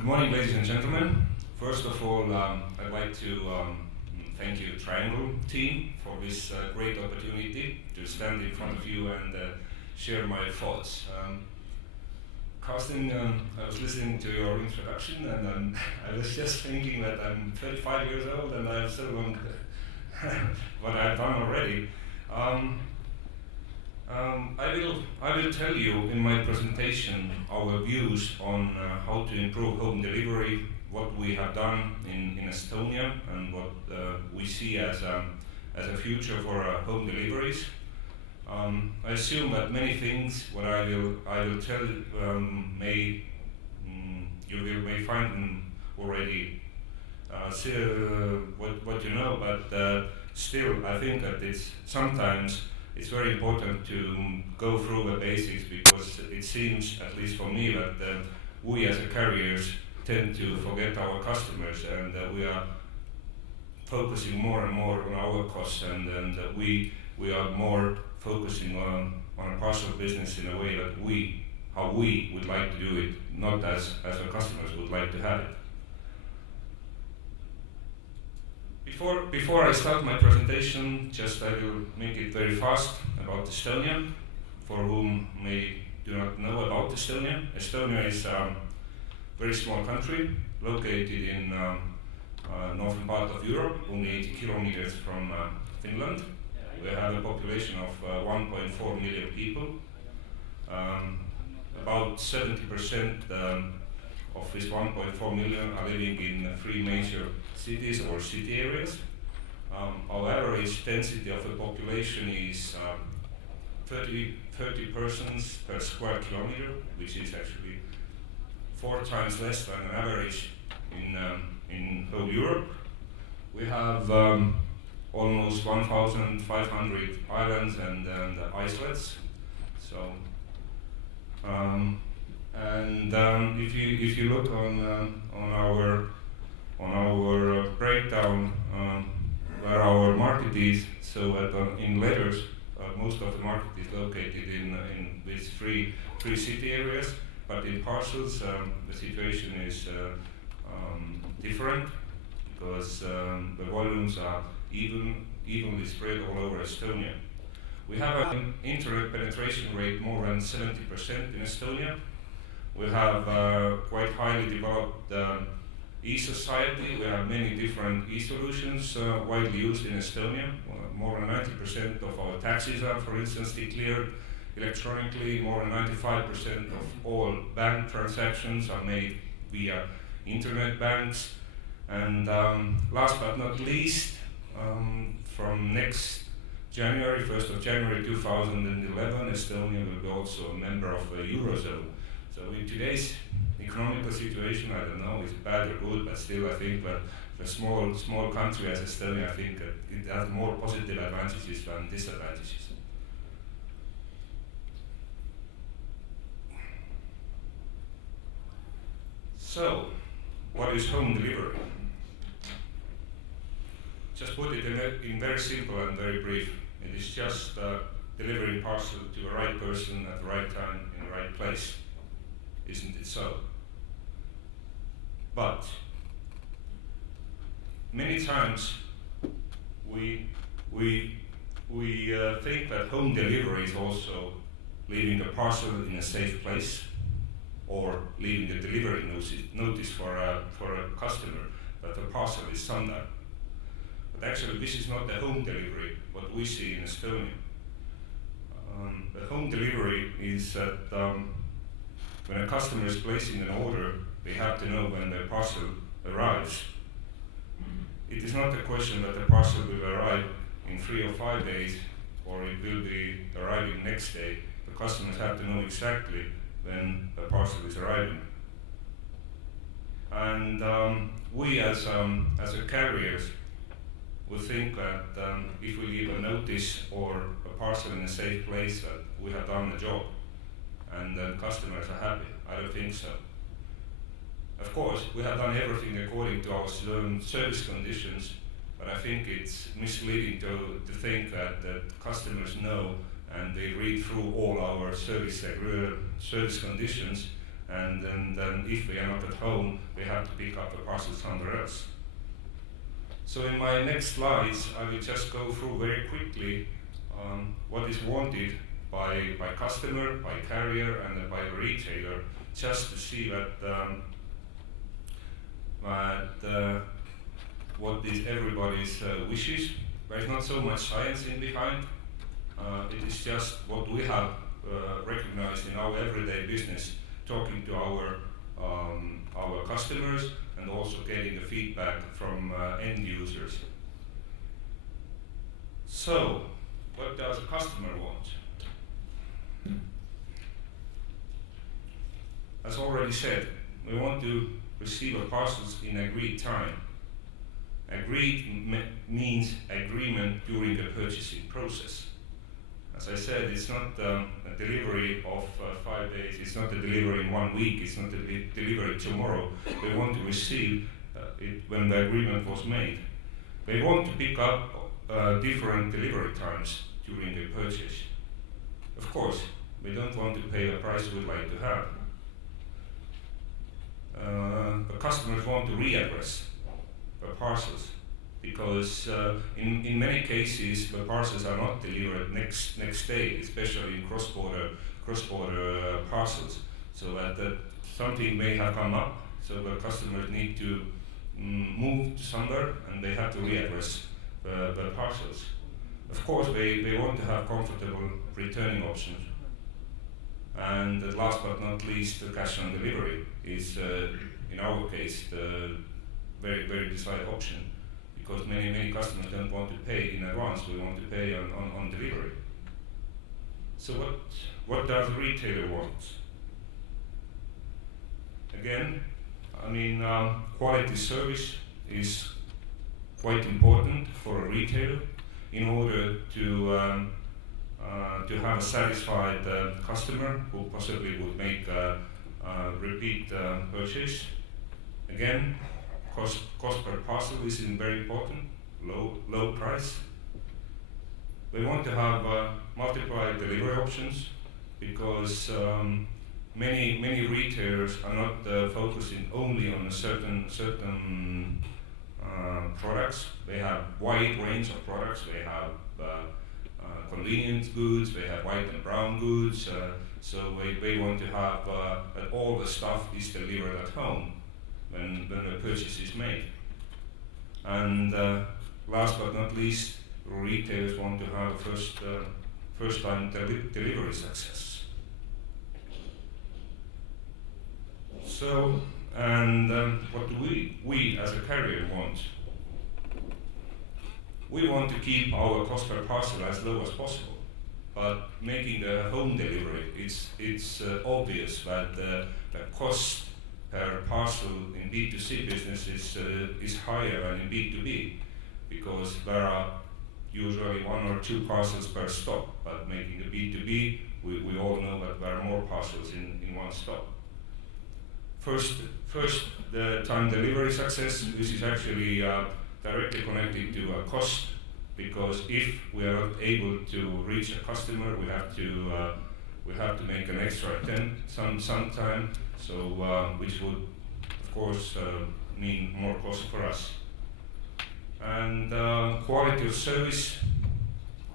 Good morning, ladies and gentlemen. First of all, I'd like to thank you, Triangle team, for this great opportunity to stand in front of you and share my thoughts. Carsten, I was listening to your introduction and I was just thinking that I'm 35 years old and I have so long what I've done already. I will tell you in my presentation our views on how to improve home delivery, what we have done in Estonia, and what we see as a future for home deliveries. I assume that many things what I will tell you may find them already what you know, but still I think that sometimes it's very important to go through the basics, because it seems, at least for me, that we as a carriers tend to forget our customers, and we are focusing more and more on our costs, and we are more focusing on a parcel business in a way that how we would like to do it, not as our customers would like to have it. Before I start my presentation, I will make it very fast about Estonia, for whom do not know about Estonia. Estonia is a very small country located in northern part of Europe, only 80 kilometers from Finland. We have a population of 1.4 million people. About 70% of this 1.4 million are living in 3 major cities or city areas. Our average density of the population is 30 persons per square kilometer, which is actually 4 times less than an average in whole Europe. We have almost 1,500 islands and islets. So, if you look on our breakdown where our market is, so in letters, most of the market is located in these three city areas, but in parcels the situation is different, because the volumes are evenly spread all over Estonia. We have an internet penetration rate more than 70% in Estonia. We have quite highly developed e-society. We have many different e-solutions widely used in Estonia. More than 90% of our taxes are, for instance, declared electronically. More than 95% of all bank transactions are made via internet banks. And last but not least, from next January, 1st of January 2011, Estonia will be also a member of the Eurozone. So in today's economical situation, I don't know, it's bad or good, but still I think that a small country as Estonia, I think it has more positive advantages than disadvantages. So, what is home delivery? Just put it in very simple and very brief. It is just delivering parcel to the right person at the right time in the right place. Isn't it so? But many times we think that home delivery is also leaving the parcel in a safe place, or leaving the delivery notice for a customer that the parcel is somewhere. But actually, this is not the home delivery what we see in Estonia. The home delivery is that when a customer is placing an order, they have to know when their parcel arrives. It is not a question that the parcel will arrive in 3 or 5 days, or it will be arriving next day. The customers have to know exactly when the parcel is arriving. And we as a carriers, we think that if we leave a notice or a parcel in a safe place, that we have done the job and then customers are happy. I don't think so. Of course, we have done everything according to our service conditions, but I think it's misleading to think that customers know and they read through all our service conditions and then if we are not at home, we have to pick up the parcel somewhere else. So in my next slides, I will just go through very quickly what is wanted by customer, by carrier, and by the retailer, just to see what is everybody's wishes. There is not so much science in behind. It is just what we have recognized in our everyday business, talking to our customers and also getting the feedback from end users. So, what does a customer want? As already said, we want to receive our parcels in agreed time. Agreed means agreement during the purchasing process. As I said, it's not a delivery of 5 days, it's not a delivery in 1 week, it's not a delivery tomorrow. We want to receive it when the agreement was made. We want to pick up different delivery times during the purchase. Of course, we don't want to pay a price we'd like to have. The customers want to readdress the parcels, because in many cases the parcels are not delivered next day, especially in cross-border parcels. So that something may have come up, so the customers need to move to somewhere, and they have to readdress the parcels. Of course, they want to have comfortable returning options. And last but not least, the cash on delivery is, in our case, the very, very desired option, because many customers don't want to pay in advance, we want to pay on delivery. So what does the retailer want? Again, I mean, quality service is quite important for a retailer in order to have a satisfied customer who possibly would make a repeat purchase. Again, cost per parcel is very important, low price. We want to have multiple delivery options, because many retailers are not focusing only on a certain products. They have wide range of products. They have convenience goods, they have white and brown goods, so they want to have that all the stuff is delivered at home when the purchase is made. And last but not least, retailers want to have first time delivery success. So, and what do we as a carrier want? We want to keep our cost per parcel as low as possible, but making the home delivery, it's obvious that the cost per parcel in B2C business is higher than in B2B, because there are usually 1 or 2 parcels per stop, but making a B2B, we all know that there are more parcels in one stop. First, the time delivery success, this is actually directly connected to a cost, because if we are not able to reach a customer, we have to make an extra attempt sometime, so which would of course mean more cost for us. And quality of service,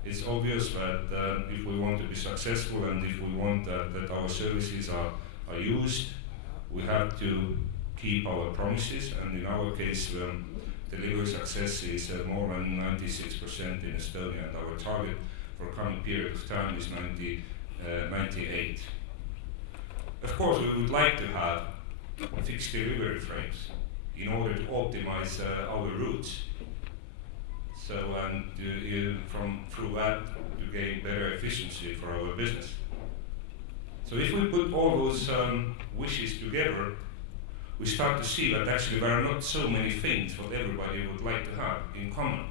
it's obvious that if we want to be successful and if we want that our services are used, we have to keep our promises, and in our case delivery success is more than 96% in Estonia, and our target for coming period of time is 98. Of course, we would like to have fixed delivery frames in order to optimize our routes. So, and through that to gain better efficiency for our business. So if we put all those wishes together, we start to see that actually there are not so many things what everybody would like to have in common.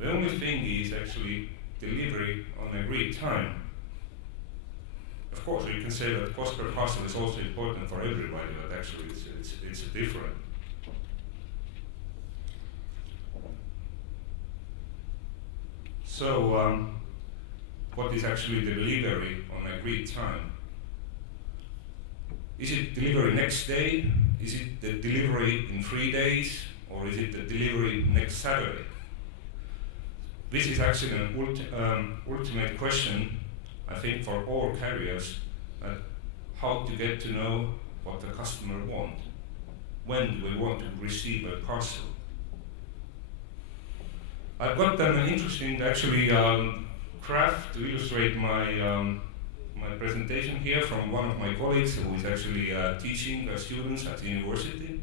The only thing is actually delivery on agreed time. Of course, you can say that cost per parcel is also important for everybody, but actually it's different. So, what is actually the delivery on agreed time? Is it delivery next day? Is it the delivery in 3 days? Or is it the delivery next Saturday? This is actually an ultimate question, I think, for all carriers, how to get to know what the customer wants. When do we want to receive a parcel? I've got an interesting, actually, graph to illustrate my presentation here from one of my colleagues who is actually teaching students at the university.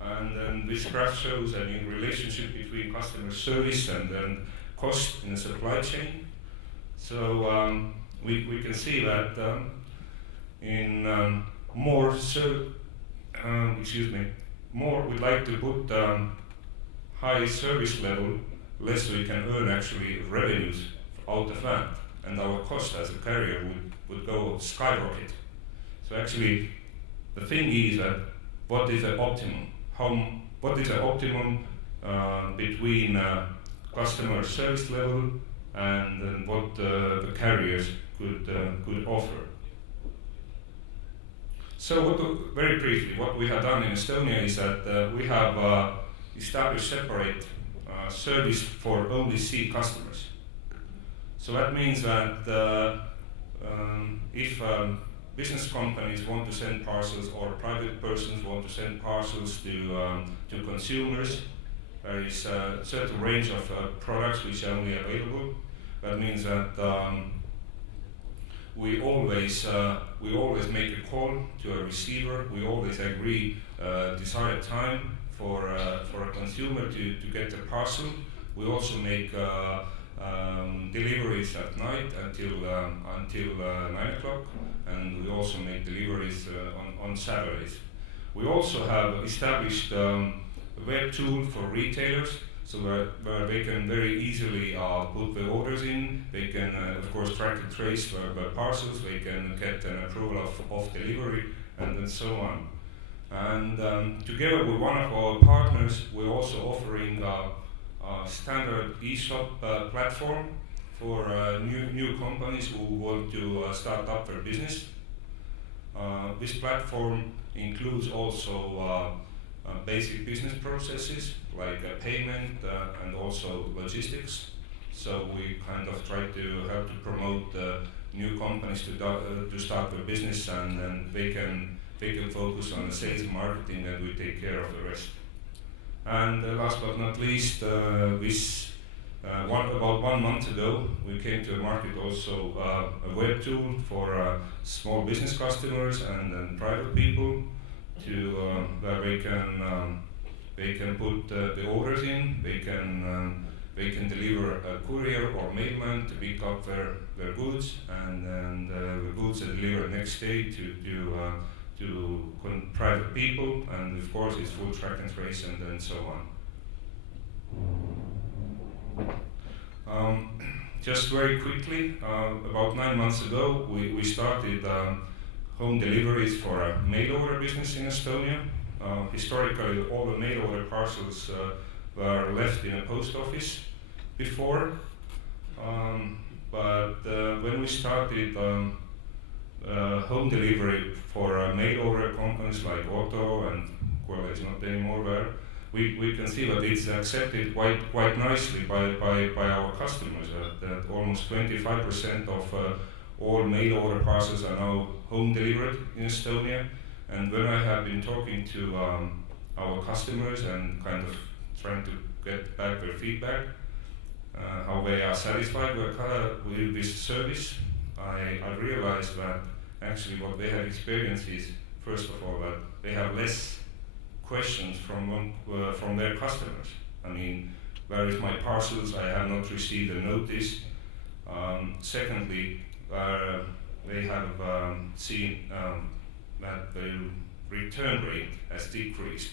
And this graph shows a relationship between customer service and cost in the supply chain. So we can see that in more we'd like to put high service level, less we can earn actually revenues out of that, and our cost as a carrier would go skyrocket. So actually, the thing is that what is the optimum? What is the optimum between customer service level and what the carriers could offer? So very briefly, what we have done in Estonia is that we have established separate service for only C customers. So that means that if business companies want to send parcels or private persons want to send parcels to consumers, there is a certain range of products which are only available. That means that we always make a call to a receiver. We always agree desired time for a consumer to get the parcel. We also make deliveries at night until 9 o'clock, and we also make deliveries on Saturdays. We also have established a web tool for retailers, so where they can very easily put the orders in. They can, of course, track and trace the parcels. They can get an approval of delivery, and so on. And together with one of our partners, we're also offering a standard e-shop platform for new companies who want to start up their business. This platform includes also basic business processes like payment and also logistics. So we kind of try to help to promote new companies to start their business, and then they can focus on the sales and marketing, and we take care of the rest. And last but not least, about 1 month ago, we came to the market also a web tool for small business customers and private people to where they can put the orders in. They can deliver a courier or mailman to pick up their goods, and the goods are delivered next day to private people, and of course it's full track and trace and so on. Just very quickly, about 9 months ago, we started home deliveries for a mail order business in Estonia. Historically, all the mail order parcels were left in a post office before, but when we started home delivery for mail order companies like Auto, and well, it's not anymore there, we can see that it's accepted quite nicely by our customers. That almost 25% of all mail order parcels are now home delivered in Estonia. And when I have been talking to our customers and kind of trying to get back their feedback, how they are satisfied with this service, I realized that actually what they have experienced is, first of all, that they have less questions from their customers. I mean, where is my parcels? I have not received a notice. Secondly, they have seen that the return rate has decreased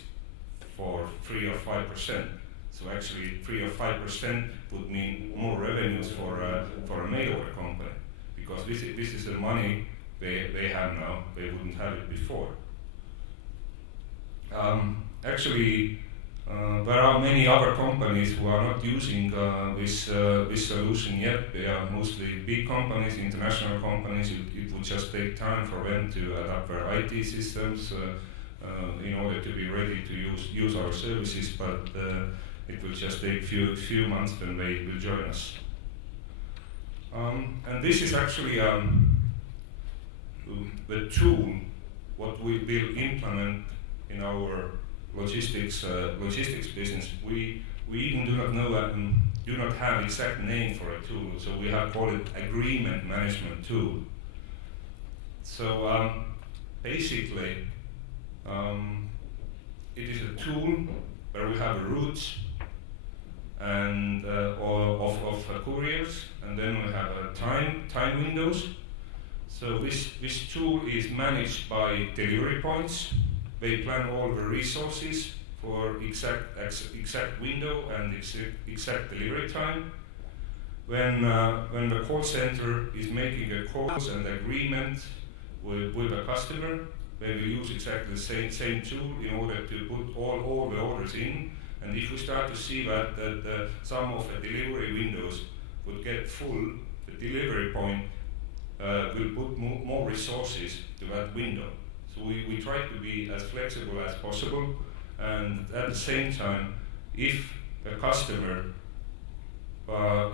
for 3 or 5%. So actually 3 or 5% would mean more revenues for a mail order company, because this is the money they have now. They wouldn't have it before. Actually, There are many other companies who are not using this solution yet. They are mostly big companies, international companies. It would just take time for them to adapt their IT systems in order to be ready to use our services, but it will just take few months, then they will join us. And this is actually the tool what we will implement in our logistics business. We even do not know do not have exact name for a tool, so we have called it agreement management tool. So basically, it is a tool where we have routes and of couriers, and then we have time windows. So this tool is managed by delivery points. They plan all the resources for exact window and exact delivery time. When the call center is making a calls and agreement with a customer, they will use exactly the same tool in order to put all the orders in. And if we start to see that some of the delivery windows would get full, the delivery point will put more resources to that window. So we try to be as flexible as possible, and at the same time, if a customer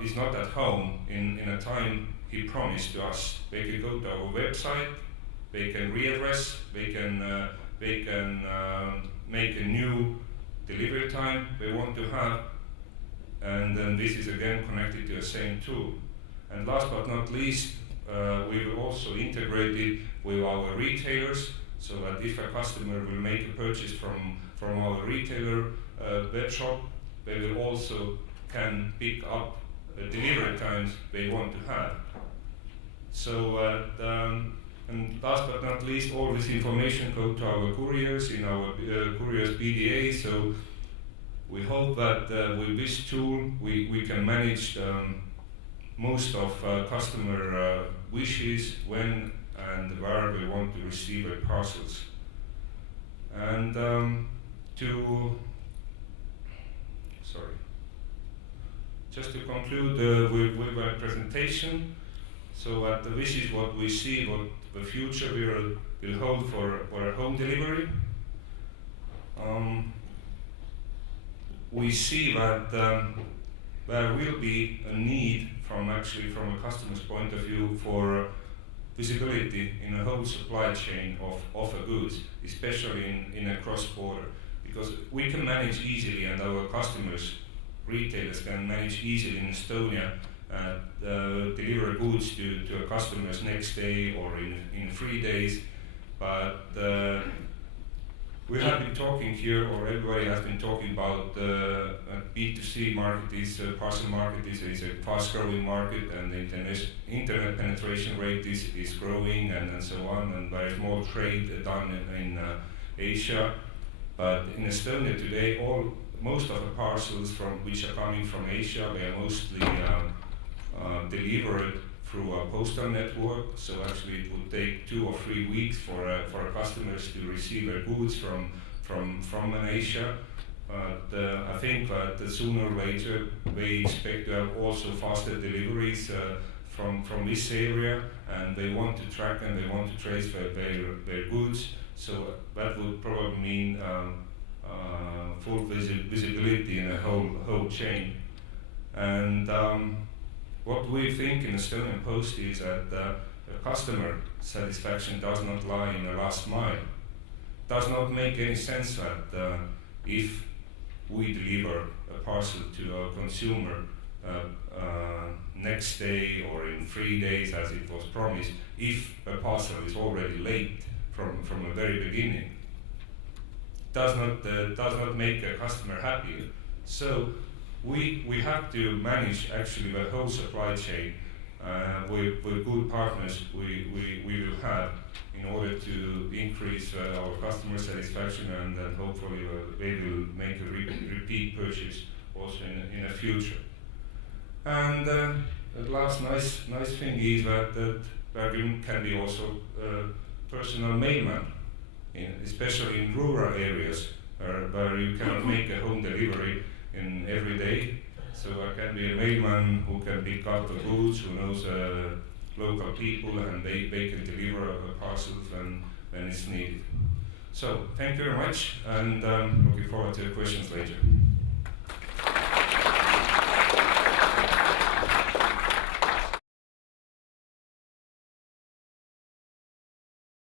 is not at home in a time he promised to us, they can go to our website, they can readdress, they can make a new delivery time they want to have, and then this is again connected to the same tool. And last but not least, we will also integrate it with our retailers, so that if a customer will make a purchase from our retailer web shop, they will also can pick up delivery times they want to have. So and last but not least, all this information go to our couriers in our couriers PDA. So we hope that with this tool we can manage most of customer wishes when and where they want to receive their parcels. And just to conclude with my presentation, so this is what we see, what the future will hold for home delivery. We see that there will be a need from a customer's point of view for visibility in a whole supply chain of a goods, especially in a cross-border, because we can manage easily, and our customers, retailers, can manage easily in Estonia deliver goods to a customer's next day or in 3 days. But we have been talking here, or everybody has been talking about B2C market. Parcel market is a fast-growing market, and the internet penetration rate is growing, and so on. And there is more trade done in Asia. But in Estonia today, most of the parcels which are coming from Asia, they are mostly delivered through a postal network. So actually it would take 2 or 3 weeks for our customers to receive their goods from Asia. But I think that sooner or later they expect to have also faster deliveries from this area, and they want to track and they want to trace their goods. So that would probably mean full visibility in a whole chain. And what we think in Estonian Post is that customer satisfaction does not lie in the last mile. Does not make any sense that if we deliver a parcel to a consumer next day or in 3 days as it was promised, if a parcel is already late from the very beginning, does not make a customer happy. So we have to manage actually the whole supply chain with good partners we will have in order to increase our customer satisfaction, and then hopefully they will make a repeat purchase also in the future. And the last nice thing is that there can be also personal mailman, especially in rural areas. where you cannot make a home delivery in every day. So I can be a mailman who can pick up the goods, who knows local people, and they can deliver parcels when it's needed. So thank you very much, and looking forward to your questions later.